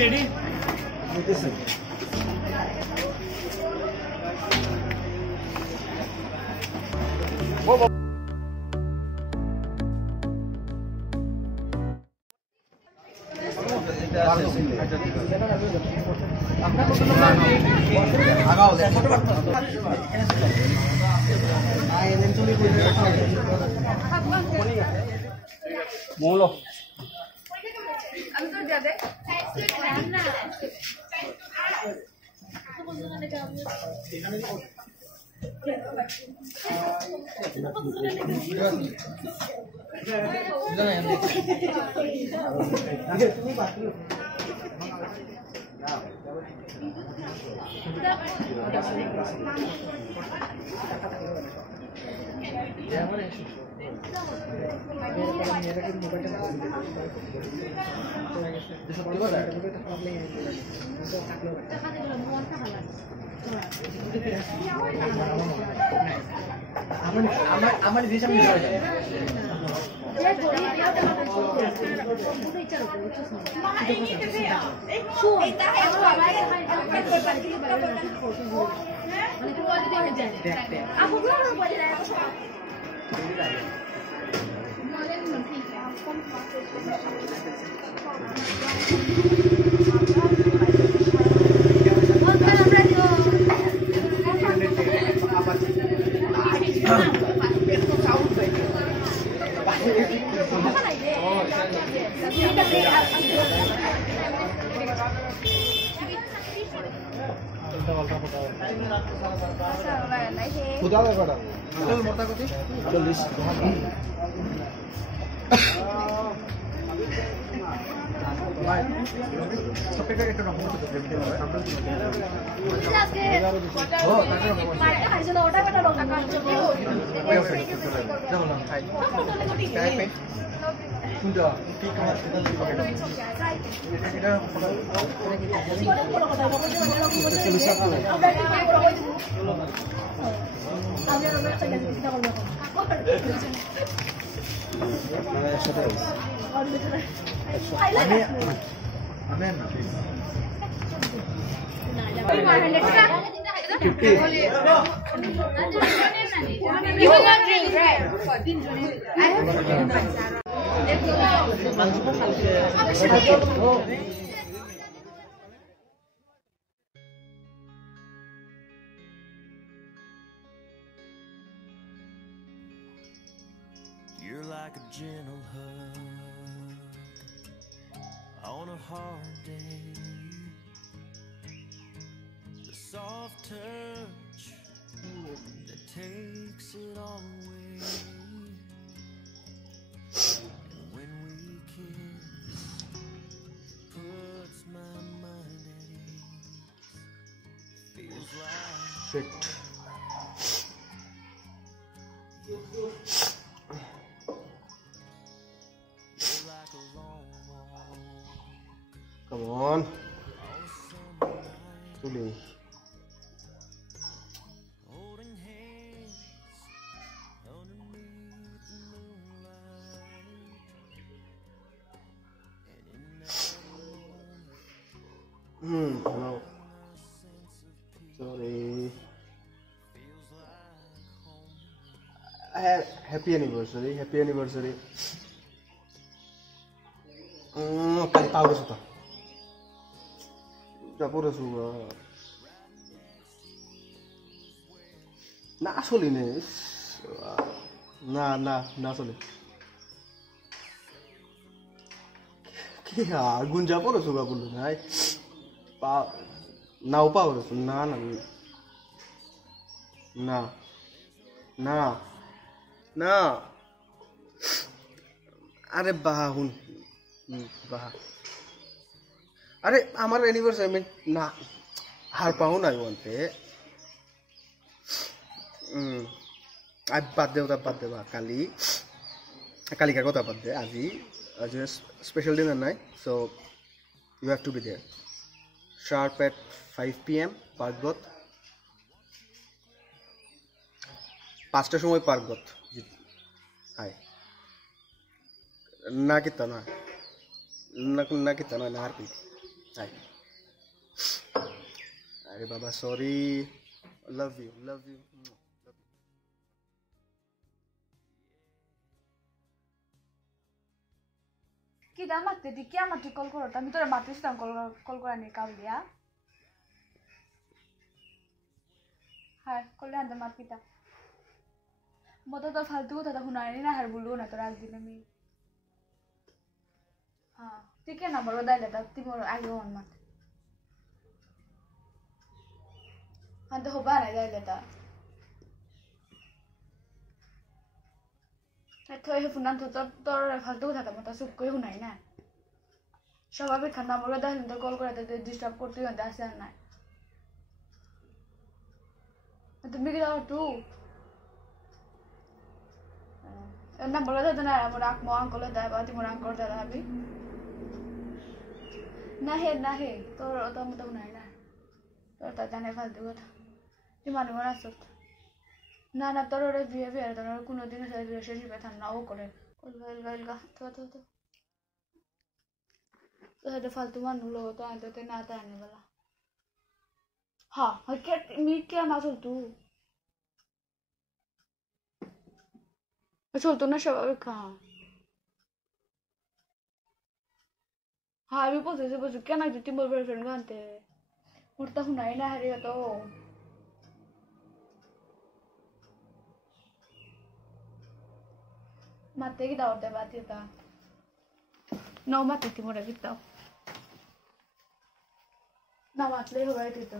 ready? Molo. আমার দিশা আমি ধরে যাই खुदा कटा मोटा कति 40 सपेका একটা রকম তো দেখতে হবে আমরা আজকে ও মারটা খাইছিল ওটা কটা রকম যেমন খাই খাই সুন্দর ঠিক আছে এটা You're like a gentle hug on a hard day, the soft touch that takes it all away. And when we kiss, puts my mind at ease. Feels like shit. Come on. Really. holding hands underneath the moonlight, and in that moment, No. Sorry. feels like home. Happy anniversary. Happy anniversary. Kali tahu sudah. Dapur sudah. Na asal ini. Na asal. কি গুঞ্জা পড়ো সুগা বললো নাই পা নাও পাও না না না না না আরে বাহা হুন বাহা আরে আমার অ্যানিভার্সারি না হার পাও না বলতে আজ বাদ দে ওটা বাদ দে বা কালিকার কথা বাদ দে আজি স্পেশাল ডিনার নাই so you have to be there sharp at 5 p.m. পার্কগত 5টার সময় পার্কগত হাই না কিতা না না কিতা না আর কি হাই আরে বাবা সরি লাভ ইউ কি দা মারতে দি কি আমাকে কল করো আমি তোরা মারতেছিলাম কল করা নিয়ে কাল দিয়া হ্যাঁ করলে আনতে মাত কিতা মতো তো ফালতু কথা তখন আনি না হার বলবো না তোর একদিন আমি হ্যাঁ তুই কে নাম্বার দাইলে তা তুই মোর আগে মন মাত হ্যাঁ তো হবা না দাইলে তা থৈ শুনান তোর ফালতু কথা মতো চুপ করে শুনাই না স্বাভাবিক খান নাম্বার দাইলে তো কল করে ডিস্টার্ব করতে আসে আর নাই তুমি কি যাও তু নাম্বার দাইতে না আমার আকমো আঙ্কলে দেয় বা তোমার আঙ্কল দেয় আমি না হে তোর তোর মতো নাই না তোর তা জানে ফালতু কথা তুই মানুষ আসত না তোর ওরা বিহেভিয়ার তোর কোনোদিনও রিলেশনশিপে থাক নাও করে গা তো সাথে ফালতু মানুষ লোক তো আনতে না তাই আনে বেলা হ্যাঁ মি কে না চলতু চলতো না স্বাভাবিক হ্যাঁ আমি বলছি কেন তুই মোর বয়ফ্রেন্ড আনতে মোর তো শুনাই না হারিয়ে তো মাতে কি দাও দেবা দিতা নাও মাতে কি মোরে দিতাও না মাতলে হবে দিতা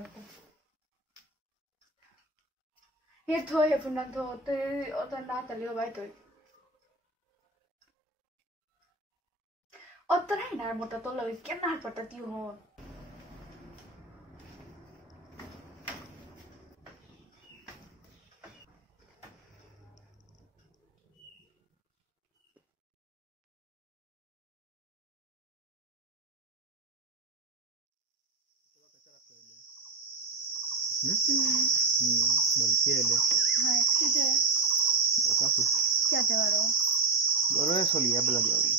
হে থৈ হে ফুনা থো তুই অত না তালি হবে তুই অত নাই না মোটা তো লই কেন না পড়তা তুই হো বল কি হলো হ্যাঁ কিতে কাসু क्या ते वारो বড় চলি अब लग गया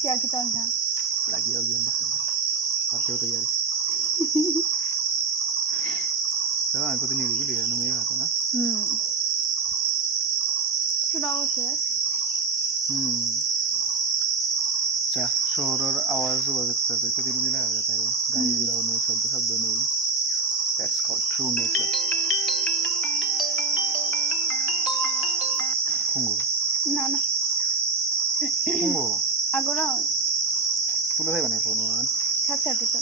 क्या किताब था लग गया बा करते हो तैयारी तो हमको तो नहीं भी लिया नुमे आता ना चुनाव से अच्छा शोर और आवाज बजता है कुछ नहीं मिला जाता है गाड़ी गुड़ा नहीं शब्द नहीं that's called true nature Kungo ना Kungo agora tú lo sabes phone one থাক সাথে তো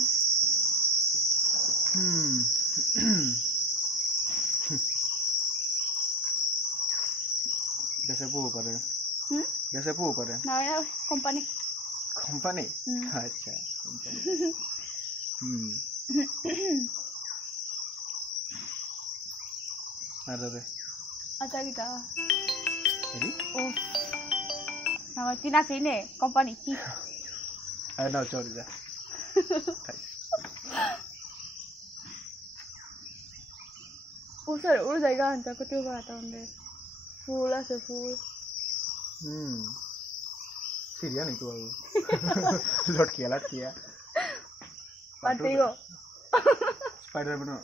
जैसे वो करे जैसे वो करे ना कंपनी कंपनी अच्छा कंपनी अरे अच्छा kita jadi oh nama Cina sini company I know sorry dah usar udah jaga anta kau tiup kata onde full lah full Sirian itu aku lot kiya Patigo Spider-Man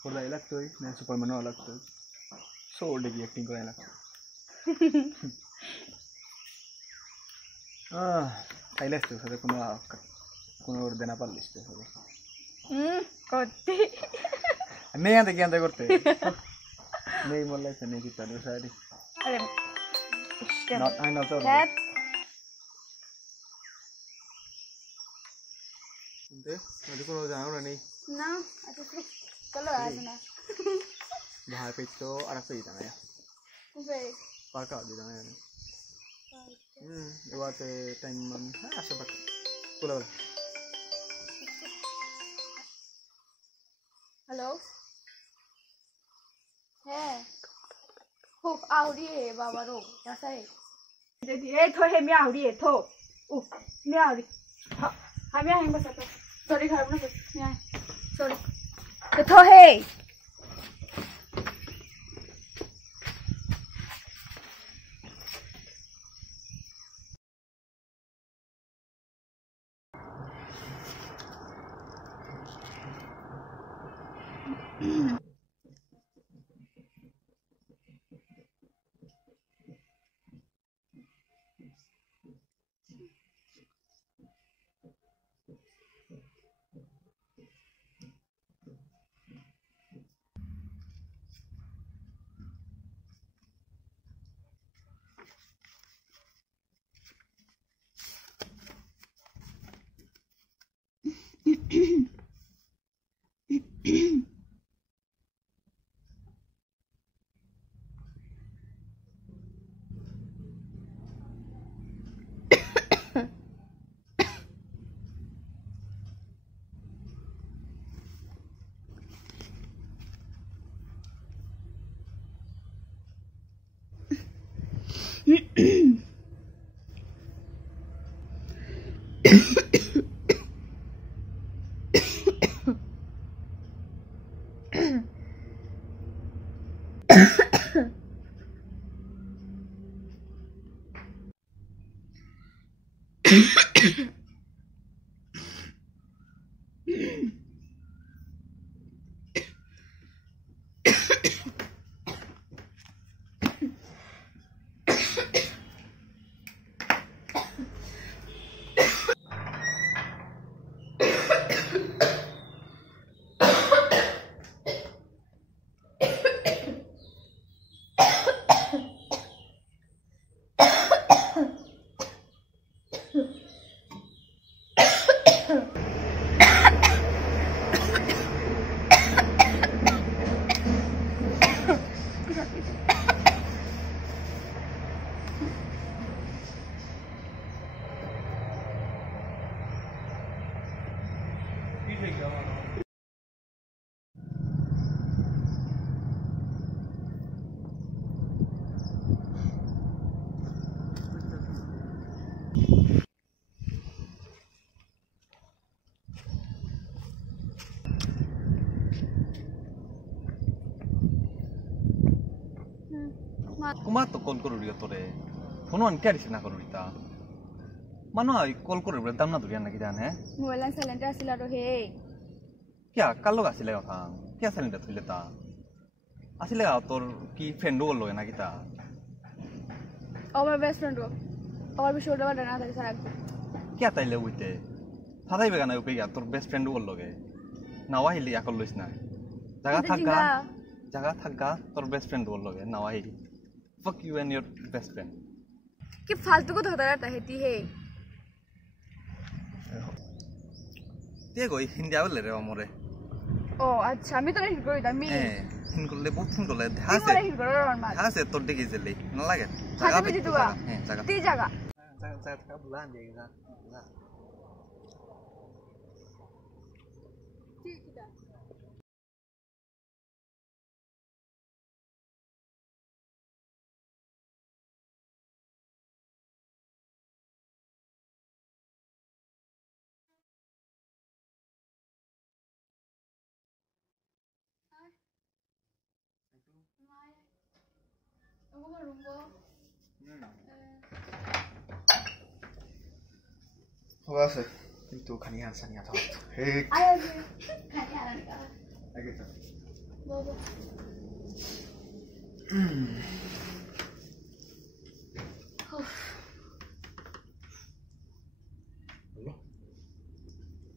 थोड़ा अलग तो ही मैं Superman अलग तो so old की acting करायला खाइलास तो sir कोनो और देना पार लिस्ट है करते नहीं आते क्या आते करते नहीं मोला से नहीं कितना सारी अरे not I know so nanti kalau jangan udah nih. না আচ্ছা চলো আসো না Bahaya itu ada sih jangan ya. কুবে Pakai di jangan ya. Lewat time sebat. Boleh. Hello হ্যাঁ খুব আউরিয়ে বাবারও বাসায় এই থো হে মিয়া আউরিয়ে থো মিয়া আউরি আমি আহেন বসা তো সরি খারাপ না মিয়া সরি থো হে Kuma to call kuru dia tore. Phone on carry sina kuru ita. Mano ai call kuru dia dam na durian lagi jane. Mobile silent আসিলা তো হে Kya kallo asile ka thang. Kya silent thule ta. Asile ka tor ki friend bollo na kita. আমার best friend আমার বিষয় ওটা না থাকে সারা Kya taile uite. Thadai bega na upe ya tor best friend bollo ge. Nawa hili akol lois na. Jaga thakga tor best friend bollo ge nawa hili. Fuck you and your best friend. কি ফালতু কথা কথা হেতি হে Tie goi hindi avle re amore. ও আচ্ছা আমি তো hit করি আমি Hin kolle বহুত hin kolle কি dhase. করে হিট করে রমান Dhase tor degi jeli. Na lage. হাতে বিজি তুবা Jaga. তি জায়গা Jaga bulan dia kita. Apa sih? Itu kanihan sania tahu. Hei. আয় খানি আলানি কা Lagi tu. বাবা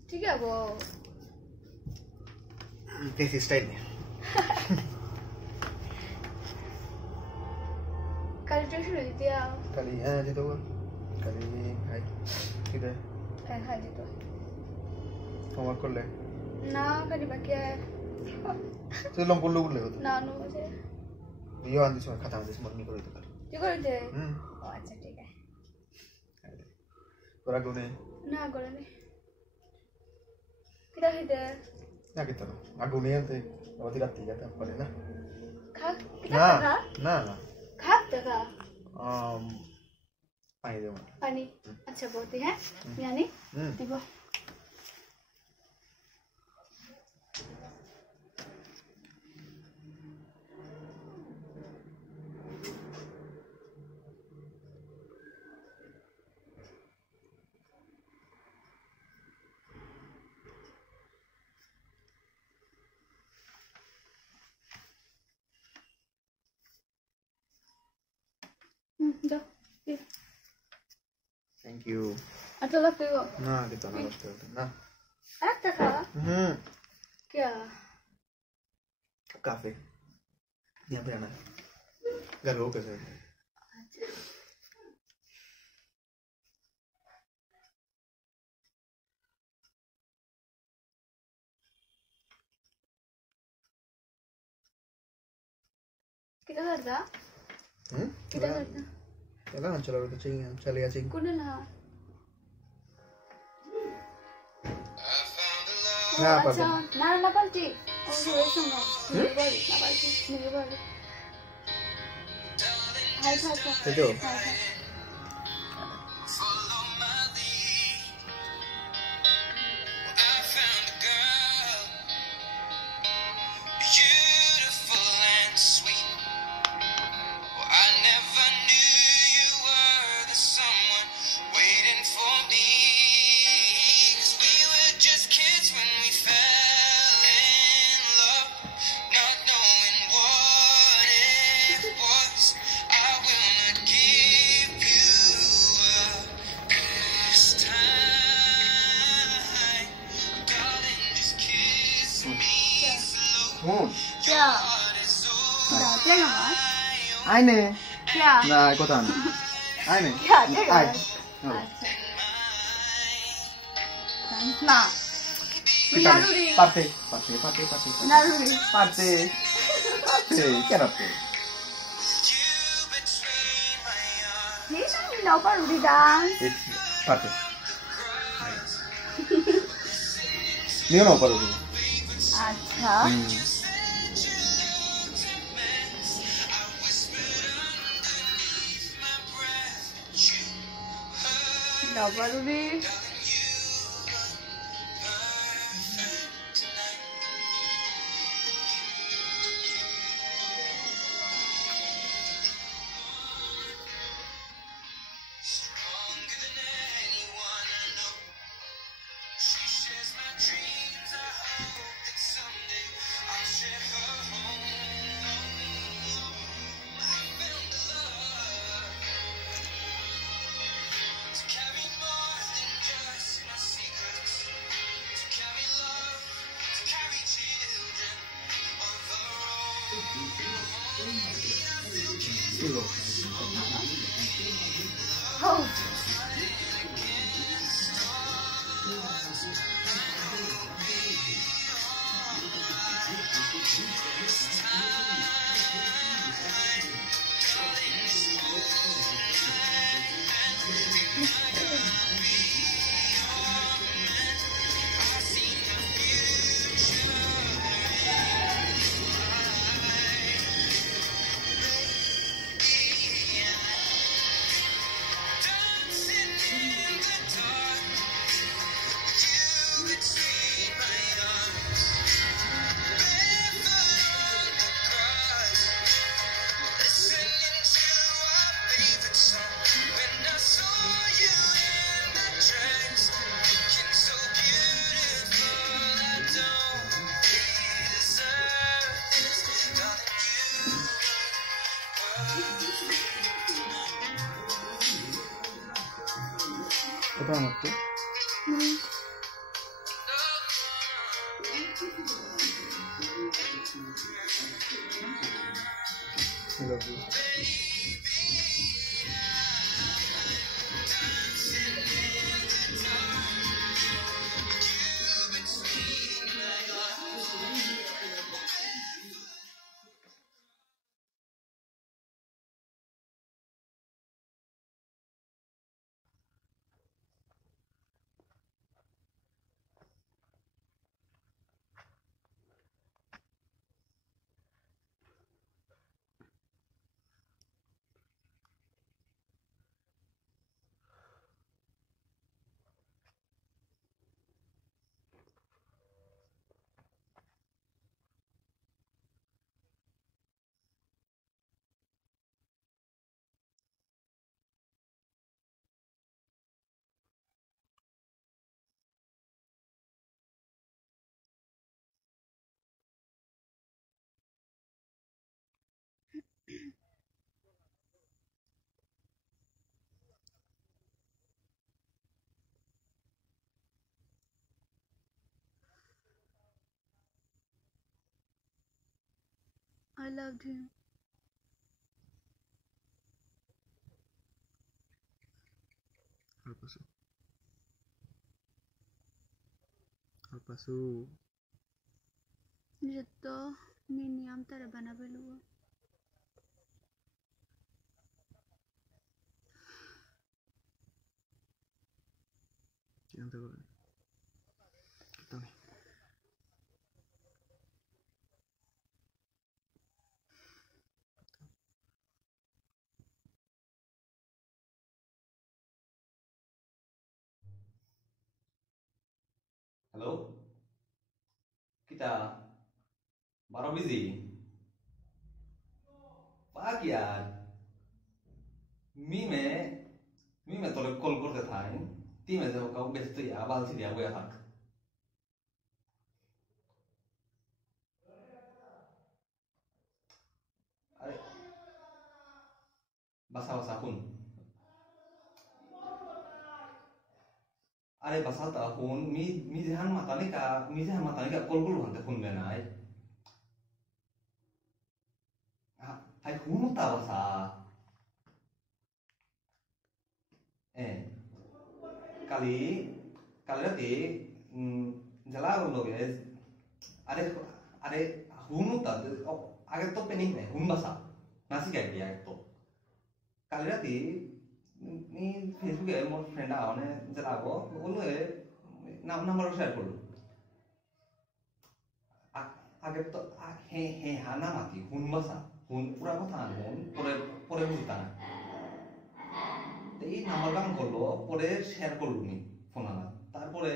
ঠিক আছে গো This is style ni. কাল ট্রেন হয়ে দিয়া Kali je tu. Kali hai. Kita. খাই খাই দিত হোমওয়ার্ক করলে না খালি বাকি তুই লম পড়লো বললে হতো না নো আছে ইও আনদিস খাতা আনদিস মনে করে দিতে পারে কি করে দে হুম ও আচ্ছা ঠিক আছে তোরা গুনে না করে নে কিরা হইতে না কি তোরা আগুনে আনতে আমাদের রাত্রি যেতে পারে না খা না কিরা খা না না খা দেখা পানি দেব পানি আচ্ছা বলতে হ্যাঁ জানি দিব দাও থ্যাংক ইউ আচ্ছা লাগবে না দিতে না করতে হতো না একটা খা क्या काफे यहाँ पे आना है घर हो कैसे अच्छा किधर करता किधर करता चला ना चलो तो चाहिए चलेगा चाहिए कुने ना ना अच्छा ना ना पाल्टी और ये सुनो मेरे बाल ना पाल्टी मेरे बाल हाय हाय हाय तो Follow my lead. I found a girl, beautiful and sweet. Well, I never knew you were the someone waiting for me. 'Cause we were just kids when we fell in love, not knowing what it was. I will not give you up this time. Darling, just kiss me slow. क्या Heart is so क्या तेरा ना आई ने क्या ना कोता ना आई ने क्या तेरा आई अच्छा ना नारुरी पाते पाते पाते पाते नारुरी पाते पाते क्या रखते you between my arms. ये सब मिलाओ पर उड़ी डांस पाते नहीं ना ऊपर उठे अच्छा मिलाओ पर उड़ी Stronger than anyone I know. She shares my dreams. I hope that someday I'll share her home. I found a love to carry more than just my secrets. To carry love, to carry children on the road. Oh. Dancing in the dark, you between my arms. Barefoot on the grass, listening to our favorite song. When I saw you in that dress, looking so beautiful, I don't deserve this. Darling, you were कोता मत I love you. I loved him. Alpasu. Jatto miniyam tara bana beluwa. Jangan tahu. Kita nih. Hello কিতা বারো busy বাকি আর মিমে মিমে তোরে call করতে থাই টিমে যাও cow ব্যস্ত ইয়া বালছি দিয়া বইয়া থাক আরে বাসা বাসা শুন আরে বাসা তা শুন মি যেহান মাতানি কা কল করলু হাতে শুনবে নাই আই শুনো তা বাসা কালি কালি রাতে জেলা লগে আরে আরে শুনো তা আগে তো পেনিং নাই শুন বাসা নাসি গাই দিয়া তো কালি রাতে নি ফেসবুকে মোর ফ্রেন্ড আনে জেলা গো বললো নাম্বার শেয়ার করলো আগে তো হে হে হানা মাতি শুন বাসা শুন পুরা কথা শুন পরে পরে বুঝতা না এই নাম্বার গান করলো পরে শেয়ার করলো নি ফোন আনা তারপরে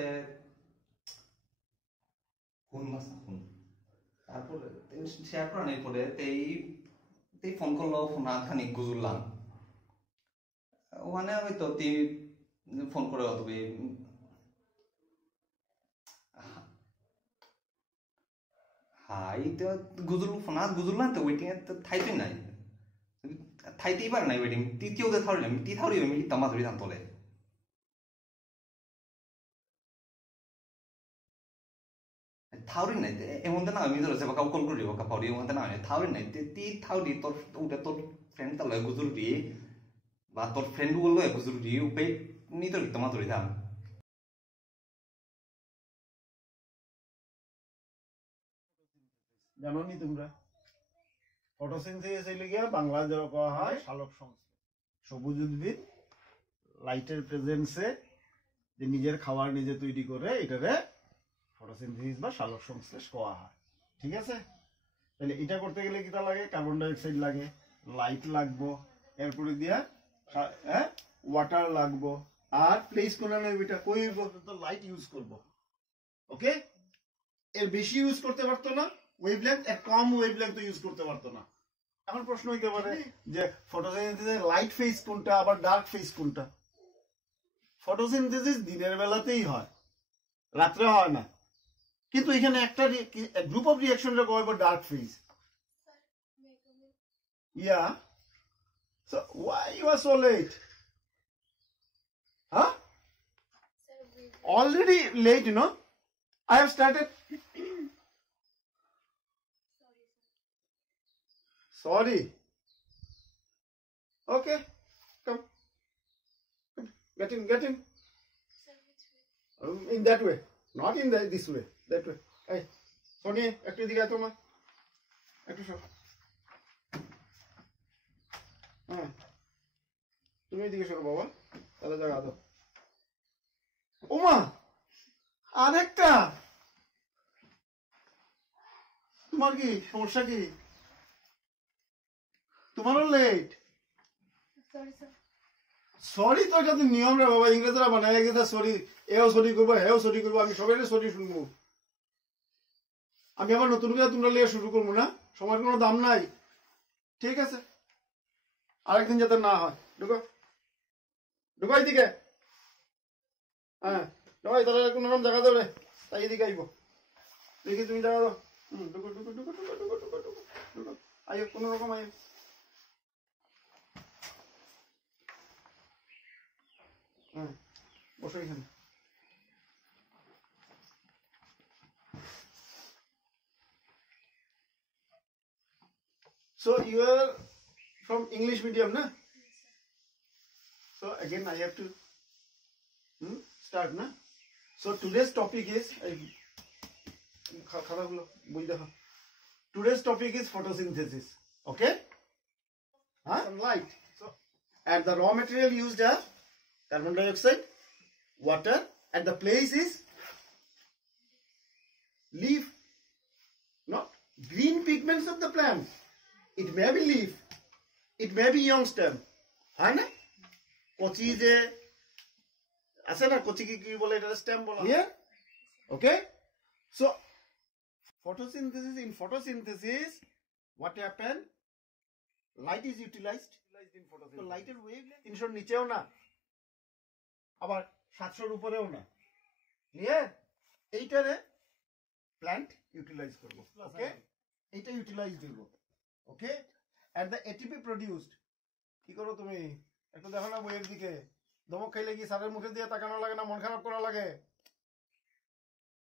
শুন বাসা শুন তারপরে শেয়ার করা নেই পরে তেই ফোন করলো ফোন খানি গুজুরলাম ওখানে হয়তো তুই ফোন করে তুমি হাই তো গুজুরলাম তো ওয়েটিং এ থাইতেই নাই থাইতেই পারে নাই ওয়েটিং তৃতীয়তে থাউরি আমি থাউরি আমি তামা ধরি থাম তোলে থাউরি নাই এমন না আমি ধরে যাবো কাউ কল করে দিব কাপাউরি এমন না থাউরি নাই থাউরি তোর ওটা তোর ফ্রেন্ড তাহলে গুজুর দিয়ে বা তোর ফ্রেন্ড বললো গুজুর দিয়ে উপায় নি তোর তামা ধরি থাম জানো নি তোমরা ফটোসিনথেসিস এর লিগে বাংলা যেটা করা হয় সালোক সংশ্লেষ সবুজ উদ্ভিদ লাইটের প্রেজেন্সে যে নিজের খাবার নিজে তৈরি করে এটারে ফটোসিনথেসিস বা সালোক সংশ্লেষ করা হয় ঠিক আছে তাহলে এটা করতে গেলে কিটা লাগে কার্বন ডাই অক্সাইড লাগে লাইট লাগবো এরপরে দিয়া ওয়াটার লাগবো আর প্লেস কোনা নেই এটা কই তো লাইট ইউজ করব ওকে এর বেশি ইউজ করতে পারতো না ওয়েভলেংথ এর কম ওয়েভলেংথ ইউজ করতে পারতো না এখন প্রশ্ন হইতে পারে যে ফটোসিনথেসিসের লাইট ফেজ কোনটা আবার ডার্ক ফেজ কোনটা ফটোসিনথেসিস দিনের বেলাতেই হয় রাত্রে হয় না কিন্তু এখানে একটা গ্রুপ অফ রিঅ্যাকশনটা কয় dark phase yeah so why you are so late huh already late you know I have started sorry okay come get in in that way not in this way that way hey Sony একটু দিকে আয় তোমার একটু সর হ্যাঁ তুমি এদিকে সরো বাবা তাহলে জায়গা দাও ওমা আরেকটা তোমার কি সমস্যা কি তোমারও লেট Sorry, sir. সরি তো এটা তো নিয়ম রে বাবা ইংরেজরা বানায় গেছে সরি এও সরি করবো হেও সরি করবো আমি সবাই সরি শুনবো আমি আবার নতুন করে তোমরা লিয়ে শুরু করবো না সময়ের কোনো দাম নাই ঠিক আছে আরেকদিন যাতে না হয় ঢুকো ঢুকো এইদিকে হ্যাঁ ঢুকো তাহলে কোনো রকম জায়গা দেবে তাই এদিকে আইব দেখি তুমি জায়গা দাও ঢুকো ঢুকো ঢুকো ঢুকো ঢুকো ঢুকো ঢুকো ঢুকো আইও কোনো রকম আইও হ্যাঁ বসো এখানে So you are from English medium, na? So again I have to start, na? So today's topic is photosynthesis. Okay? Sunlight. So, and the raw material used are carbon dioxide, water, and the place is leaf, not green pigments of the plant. It may be leaf, it may be young stem. Hai na? Kochi je ase na kochi ki bole eta stem bola. Here? Okay? So photosynthesis, in photosynthesis what happen? Light is utilized in photosynthesis. So light er wavelength 300 নিচেও না আবার 700 এর উপরেও না। Clear? এইটারে plant utilise করব। ওকে? এইটা utilise দিব। ওকে? এট দ্য এটিপি প্রোডিউসড কি করো তুমি? একটু দেখো না বইয়ের দিকে। ধমক খাইলে কি স্যারের মুখে দিয়ে তাকানো লাগে না মন খারাপ করা লাগে?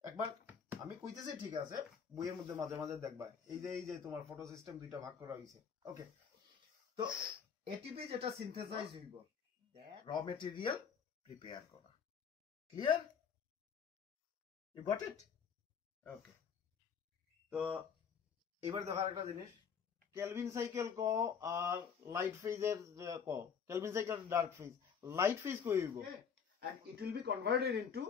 একবার আমি কইতেছি ঠিক আছে, বইয়ের মধ্যে মাঝে মাঝে দেখবা এই যে তোমার ফটো সিস্টেম দুইটা ভাগ করা হইছে। ওকে, তো এটিপি যেটা সিনথেসাইজ হইব র ম্যাটেরিয়াল প্রিপেয়ার করা। Clear? You got it? Okay, তো এবার দেখার একটা জিনিস, কেলভিন সাইকেল ক আর লাইট ফেজের ক, kelvin cycle dark phase, light phase কইব and it will be converted into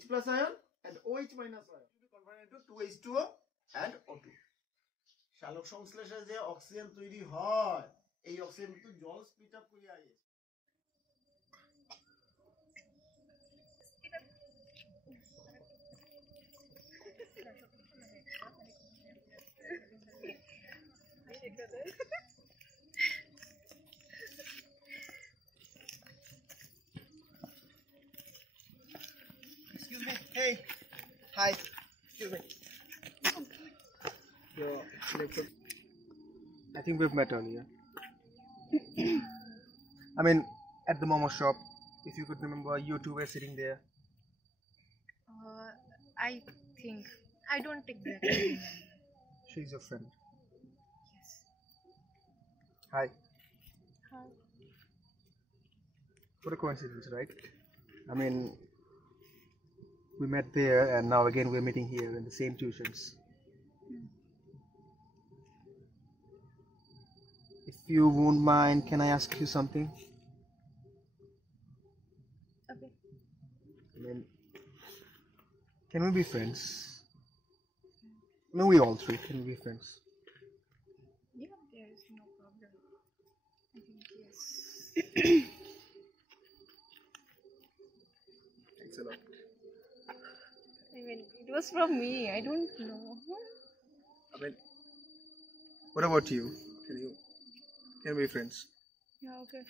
H plus ion and OH minus ion. It will be converted into 2H2O and O2. শালক সংশ্লেষে যে অক্সিজেন তৈরি হয় এই oxygen কিন্তু জল স্পিড আপ করে আইছে। Excuse me. Hey. Hi. Excuse me. I think we've met earlier. I mean, at the Momo shop, if you could remember, you two were sitting there. I think I don't take that. She's your friend. Yes. Hi. Hi. What a coincidence, right? I mean, we met there and now again we're meeting here in the same tuitions. If you won't mind, can I ask you something? Okay. I mean, can we be friends? No, we all three, can we be friends? Yeah, there is no problem. I think yes. Thanks a lot. I mean, it was from me. I don't know. I mean, what about you? Can we be friends? Yeah, okay.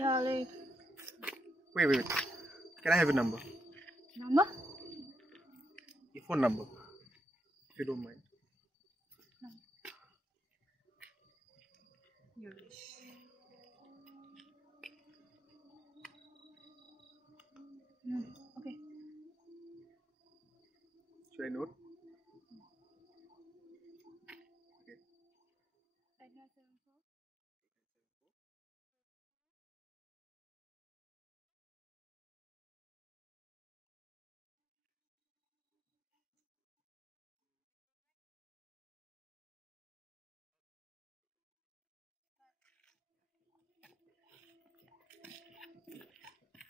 Yeah, like Wait. Can I have your number? number? Your phone number, if you don't mind. Your wish. Okay. Should I note? Okay. 5974.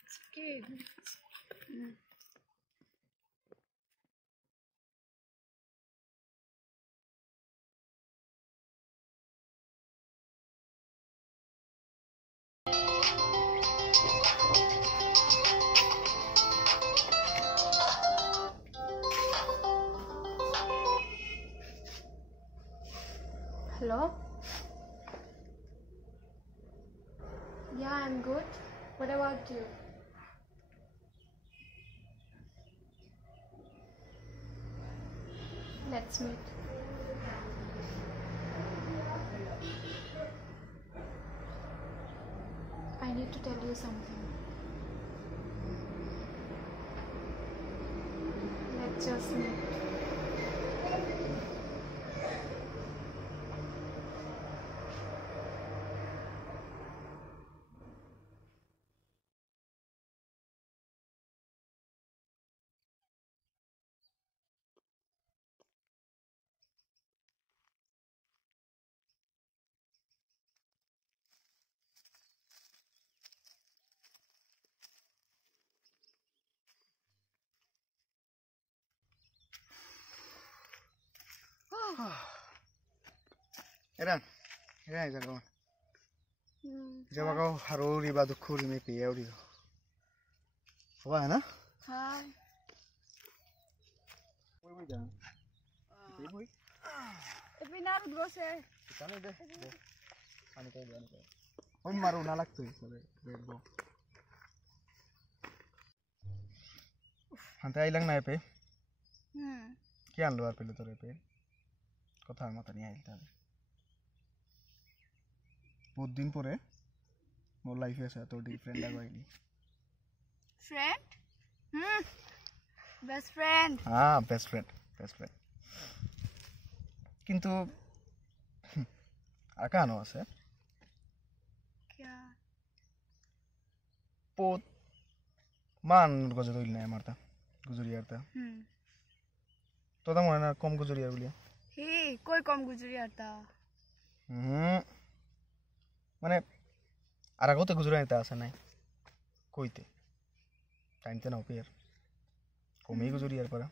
It's okay. Hello? Yeah, I'm good. What about you? Let's meet. to tell you something. Let's just meet. Eran aja kawan. Coba kau haruri batu kuri me piye uri. Apa na? Hi. Woi jangan. Woi. Epinarut gose. Sana deh. Ani kau. Woi maru nalak tuh sabe. Bebo. Hante ailang na pe. কি আনলো আর পেলে তোর এপে কথার মতো নিয়ে আইলতে হবে বহুত দিন পরে মোর লাইফে আছে তোর ফ্রেন্ড আগাইলি Friend? Best friend. হ্যাঁ বেস্ট ফ্রেন্ড কিন্তু আর কানো আছে क्या? পোত মান গজে দইল না আমারটা গুজরিয়ারটা তোদা মনে না কম গুজরিয়ার বলি He, कोई कम गुजरी आता. মানে আর আগতে গুজরাইতে আছে নাই কইতে টাইমতে নাও পেয়ার কমই গুজরিয়ার পরা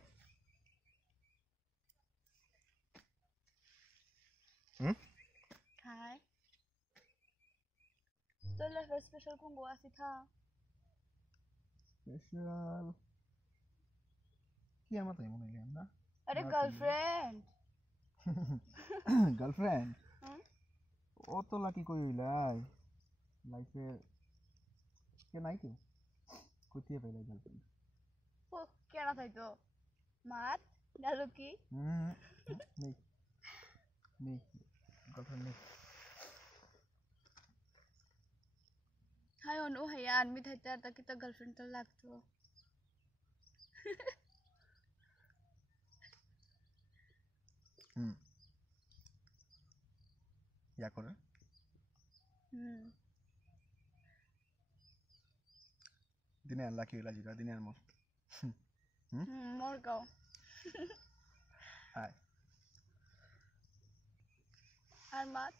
Hi. तो लाइफ स्पेशल कौन गोवा सी था? স্পেশাল কি আমার তাই মনে হইল না अरे गर्लफ्रेंड. গার্লফ্রেন্ড ও তো লাকি কই হইলাই লাইফে কে নাই কেউ কোথায় পাইলাই গার্লফ্রেন্ড ओ क्या ना था तो? मार डालो की. নেই নেই গার্লফ্রেন্ড নেই हाय ओनो है यार मी था इतना तक कितना गर्लफ्रेंड तो लगतो. ইয়া করে দিনে আর লাকি হইলা জিরা দিনে আর মোর मोर गाओ. হাই और मात.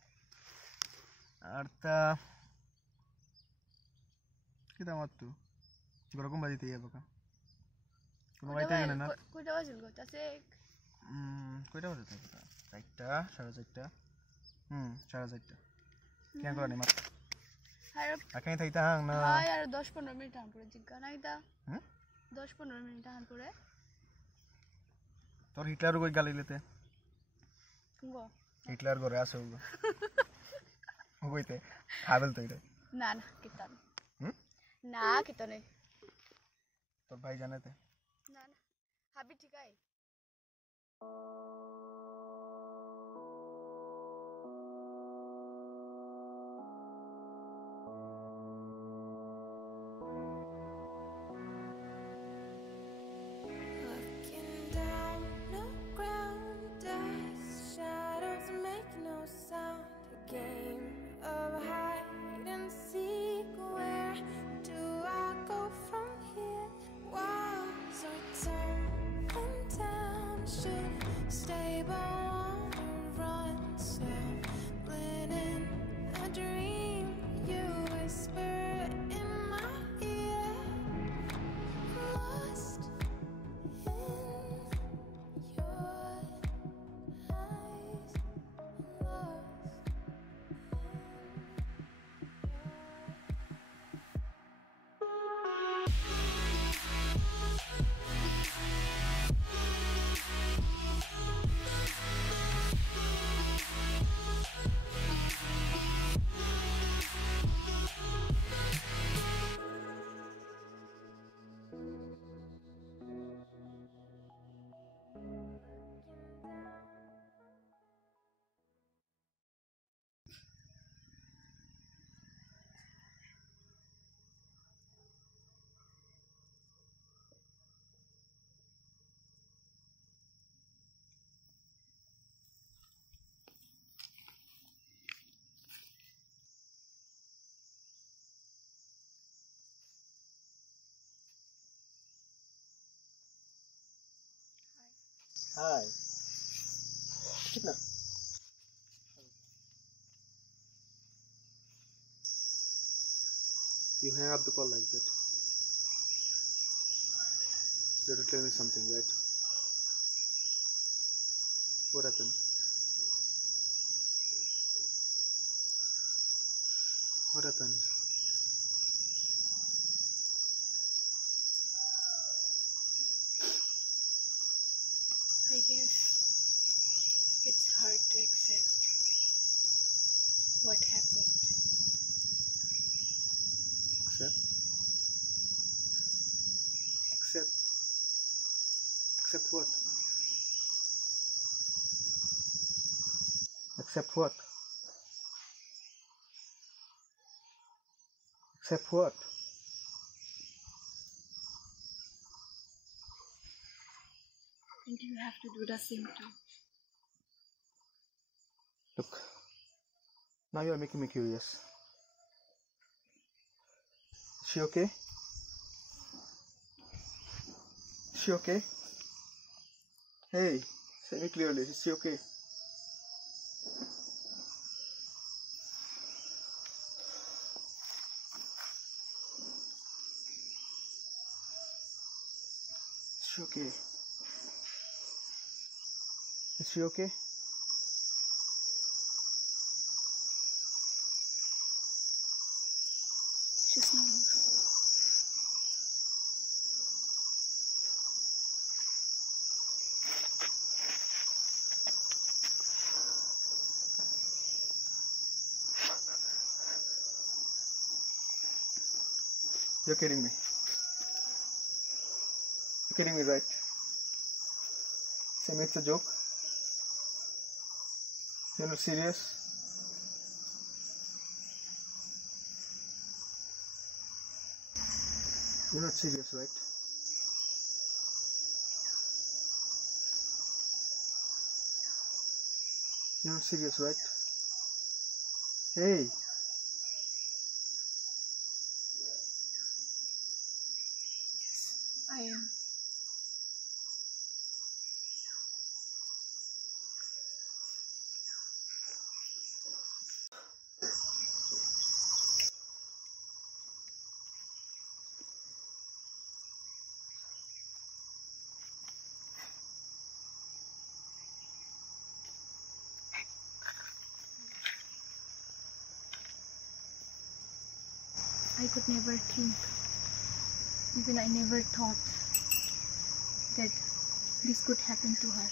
আর তা কিতা মাত তু গরকম বাজিতে যাবো কা কোনো বাইতে জানে না कोई वाजिल गोता से. কয়টা বাজে তাই চারটা 4:30 4:30 কেন করা নি মাত हाय আকাই থাইতা হাং না हाय यार 10-15 मिनट हम पूरे जिग्गा नहीं था. 10-15 मिनट हम पूरे. তোর হিটলার কই গালি লেতে गो. হিটলার ঘরে আছে ও কইতে খাবেল তইরে ना ना कितना नहीं. ना कितना नहीं. তোর ভাই জানেতে ना ना. हाबी ठीक है. Looking down the ground, as shadows make no sound. A game of hide and seek. Where do I go from here? Walls are tumbling down. Should stay, but Hi. No. You hang up the call like that. You have to tell me something, right? What happened? What happened? I guess it's hard to accept what happened. Accept? Accept? Accept what? Accept what? Accept what? And you have to do the same too. Look, now you are making me curious. Is she okay? Is she okay? Hey, say me clearly, is she okay? Is she okay? Is she okay? She's no more. You're kidding me. You're kidding me, right? Say me it's a joke. You're not serious? You're not serious, right? You're not serious, right? Hey! I am. I could never think, even I never thought that this could happen to her.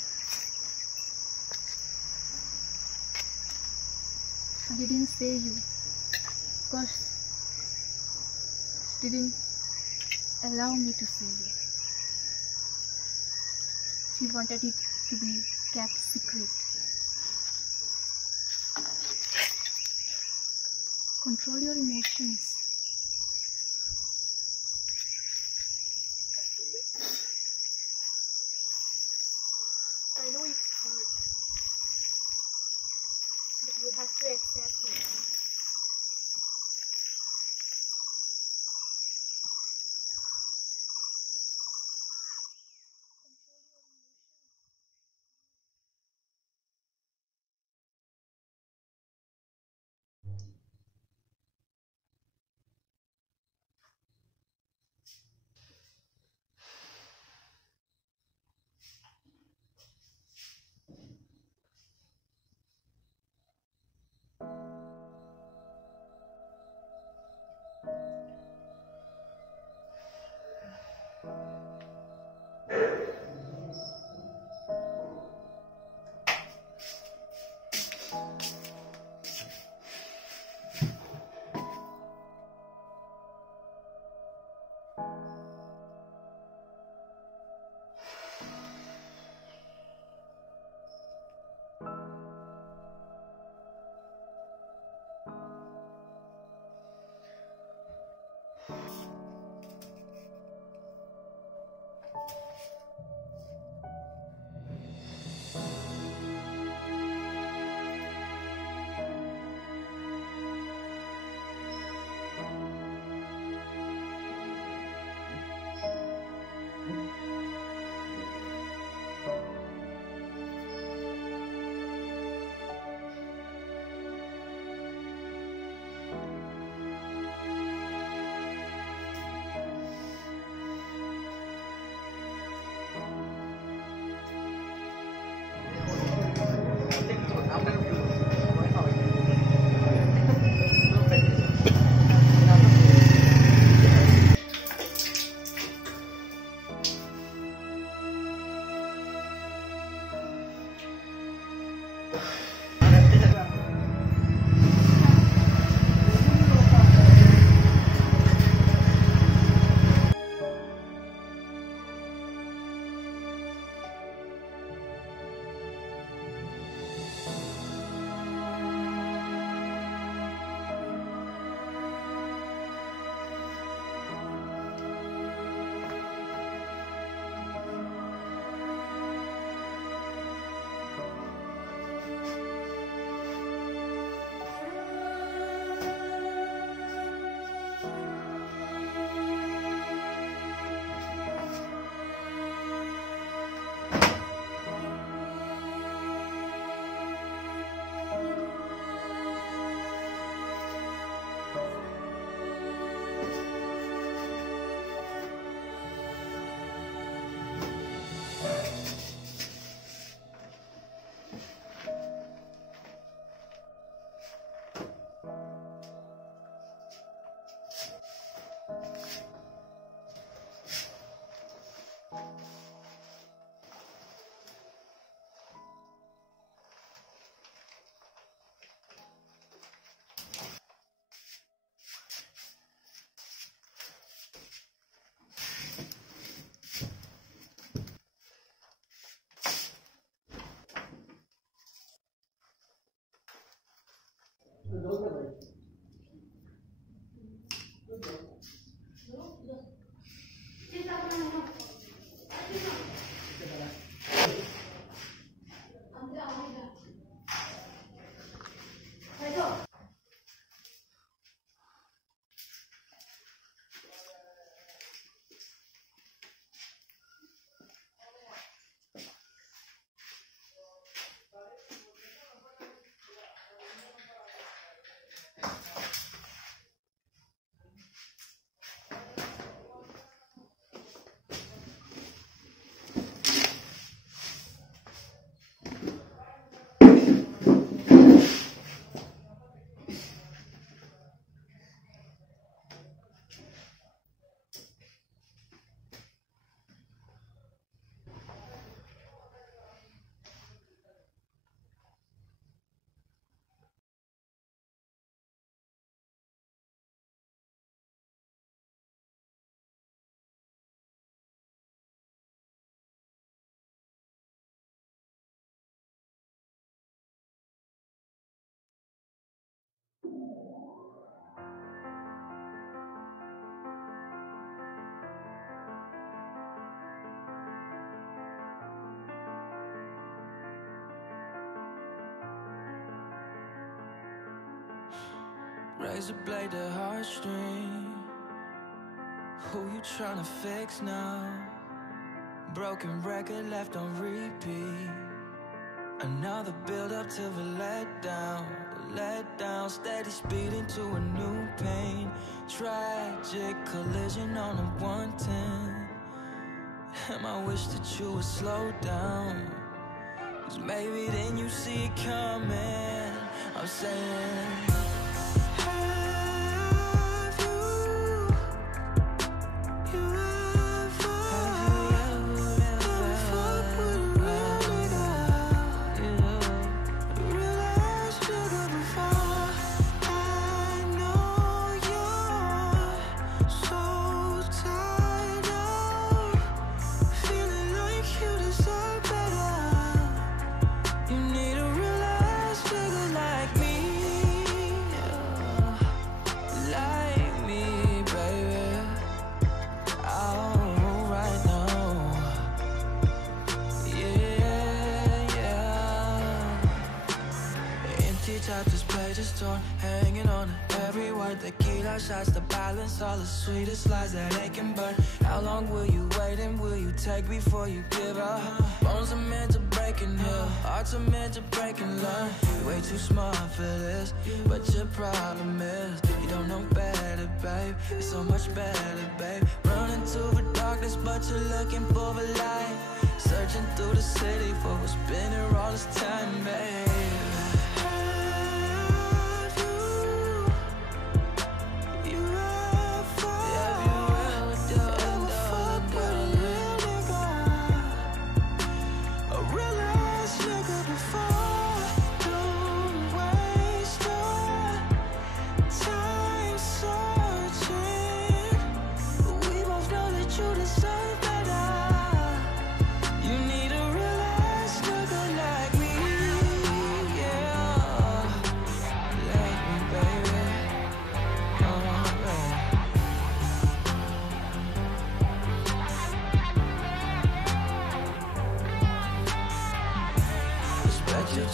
I didn't say you because she didn't allow me to say you. She wanted it to be kept secret. Control your emotions. I know it's hard, but you have to accept it. razor blade to heartstring. Who you tryna fix now? Broken record left on repeat. Another build up to the letdown. The letdown, steady speeding to a new pain. Tragic collision on a 110. And I wish that you would slow down, 'cause maybe then you see it coming. I'm saying, chapters, pages torn, hanging on to every word. Tequila shots to balance all the sweetest lies that they can burn. How long will you wait and will you take before you give up? Bones are meant to break and heal, hearts are meant to break and learn. You're way too smart for this, but your problem is you don't know better, babe. It's so much better, babe. Running to the darkness, but you're looking for the light. Searching through the city for what's been here all this time, babe.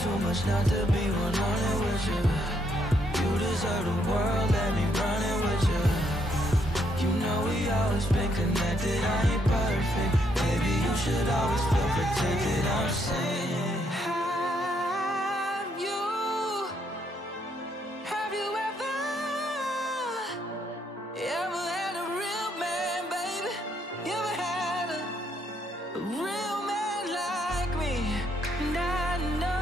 Too much not to be 100 with you. You deserve the world, let me run it with you. You know we always been connected, I ain't perfect. Baby, you should always feel protected, I'm saying. Have you ever had a real man, baby? You ever had a real man like me? And I know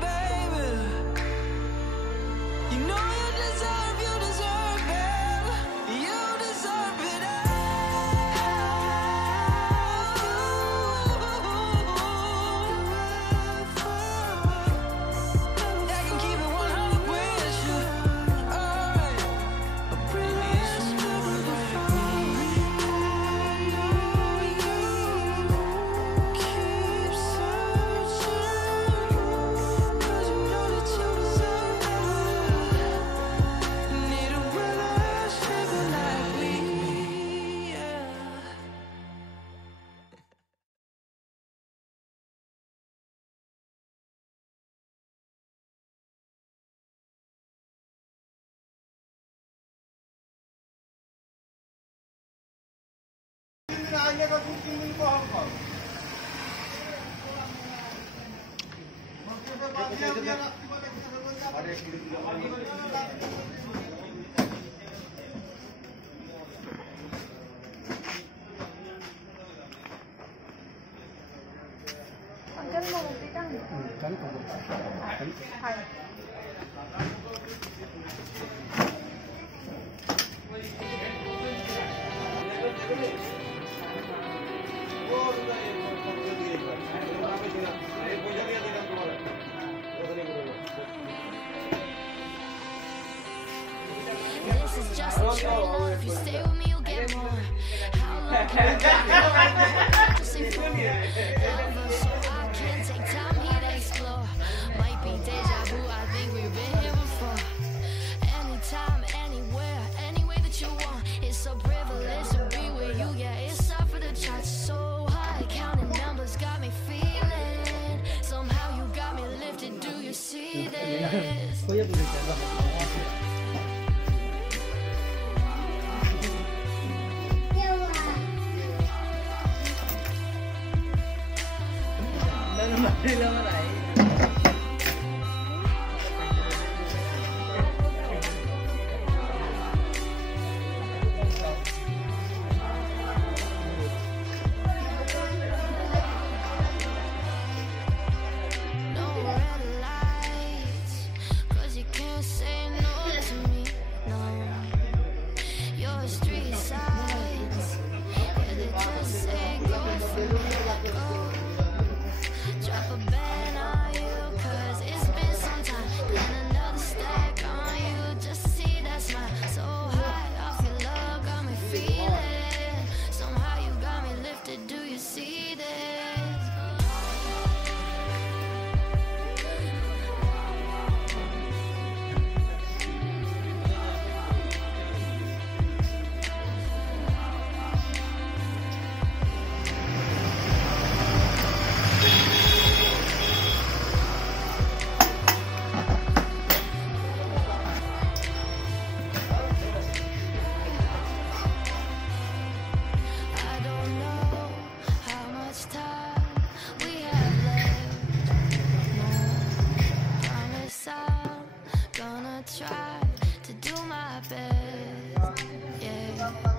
baby, you know you deserve better. You deserve it I can keep it 100 with you. Alright, but bring me someone like me. Keep searching, 'cause you know that you deserve better. Need a real ass nigga like me, yeah. Uncle mau pitang. Kan kamu kan Hai. This is just a trailer. If you stay with me, you'll get more. How long can I go? Just say for me. Lover, so I can't take time here to explore. Might be deja vu. I think we've been here before. Anytime, anywhere, any way that you want. It's so privileged to be with you. Yeah, it's up for the charts. So high, counting numbers got me feeling. Somehow you got me lifted. No red lights, 'cause you can't say no to me, no. Your street signs, yeah, they just say go for me, go. Drop a ban on you, 'cause it's been some time. Then another stack on you, just to see that smile. So high off your love, got me feeling. Somehow you got me lifted, do you see this? I don't know how much time we have left. No, promise I'm gonna try to do my best. Yeah.